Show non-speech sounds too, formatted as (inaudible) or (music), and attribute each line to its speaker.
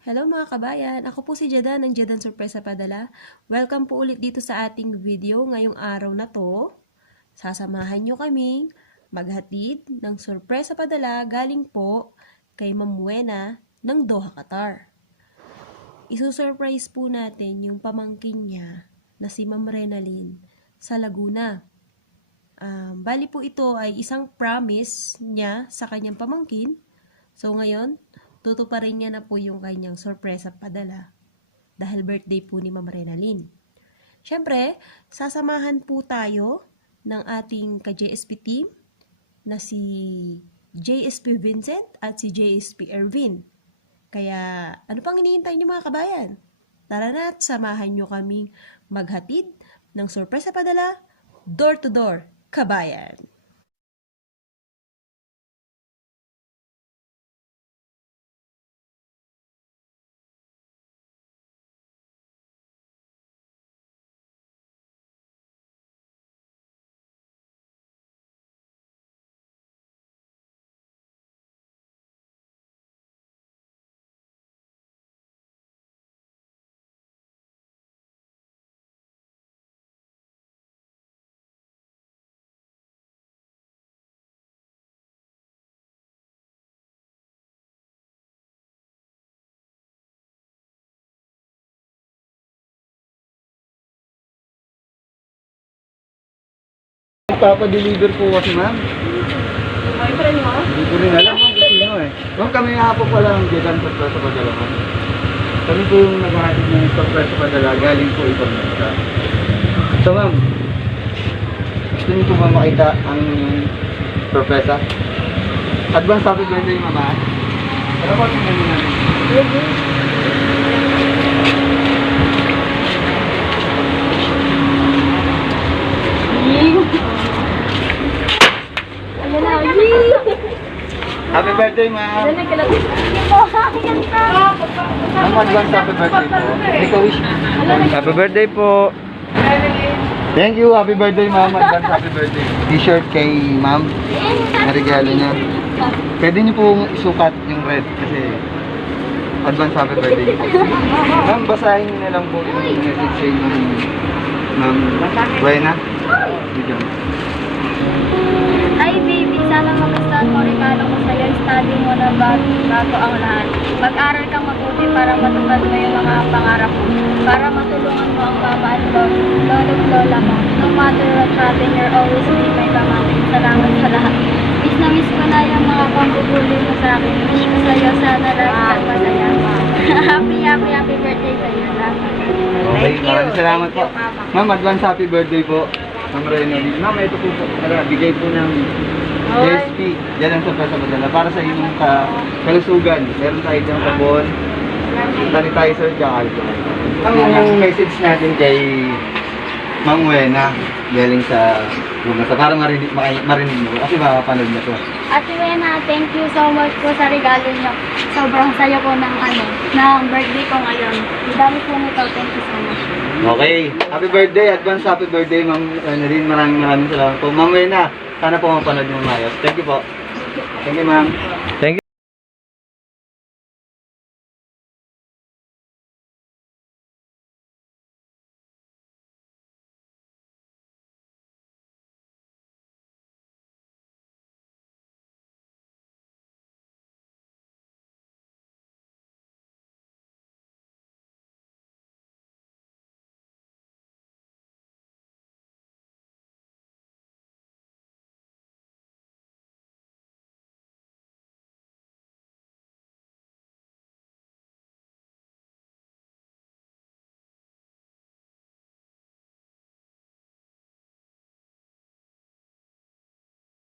Speaker 1: Hello mga kabayan, ako po si Jada ng Jadan Sorpresa Padala. Welcome po ulit dito sa ating video ngayong araw na to. Sasamahan nyo kaming maghatid ng sorpresa padala galing po kay Ma'am Wena ng Doha, Qatar. Isusurprise po natin yung pamangkin niya na si Ma'am Renalyn sa Laguna. Um, bali po ito ay isang promise niya sa kanyang pamangkin. So ngayon, tutuparin niya na po yung kanyang sorpresa padala dahil birthday po ni Ma'am Renalyn. Siyempre, sasamahan po tayo ng ating ka-JSP team na si JSP Vincent at si JSP Ervin. Kaya, ano pang hinihintay niyo mga kabayan? Tara na at samahan niyo kaming maghatid ng sorpresa padala door to door, kabayan.
Speaker 2: Papa-deliver po kasi ma'am.
Speaker 1: Boyfriend mo?
Speaker 2: Hindi ko rin alam kung sino eh. Ma'am, kami nga po pala ang Surprise sa Padala ma'am. Kami po yung naghahatid ng sa Padala. Galing po ibang bansa. So ma'am, gusto niyo po ba makita ang sorpresa? Advance happy birthday mama. Ano po tingnan niyo namin?
Speaker 1: Ayan na,
Speaker 2: Happy birthday ma'am! Ma'am, advance happy birthday po. Make a wish. Happy birthday po. Thank you. Happy birthday, ma'am. Advance happy birthday. T-shirt kay ma'am. Na regalo niya. Pwede niyo pong isukat yung red kasi advance happy birthday niyo po. Ma'am, basahin niyo na lang po yung message sa inyo ma'am Buena.
Speaker 3: Baby, sana magustuhan mo regalo ko sa'yo. Study mo na bago, bago ang lahat. Mag-aral kang mabuti para matupad mo yung mga pangarap mo. Para matulungan mo ang mama at lolo, lolo at lola mo. No matter what happen, you're always be my pamangkin. Salamat sa lahat. Miss na miss ko na yung mga pambubuli mo sa akin. Wish ko sa'yo sana lagi kang masaya. (laughs) happy, happy, happy birthday sa'yo. Salamat.
Speaker 2: Okay, maraming salamat po. Ma'am, advance happy birthday po. Ma'am Renalyn. Ma'am, ito po po. Tara, bigay po ng JSP. Yan ang surprise sa madala. Para sa inyong ka kalusugan. Meron tayo dyan sabon, sanitizer, tsaka alcohol. Ang message natin kay Ma'am Wena, galing sa Sa para marinig, marinig mo. Kasi makapanood na to.
Speaker 3: Ate Wena, thank you so much po sa regalo niyo. Sobrang saya ko ng ano, ng birthday ko ngayon. Ang dami po nito. Thank you so much.
Speaker 2: Okay. Happy birthday. Advance happy birthday, Ma'am Renalyn. Maraming maraming salamat po. Ma'am Wena, sana po mapanood niyo mayos. Thank you po. Thank you, ma'am. Thank you.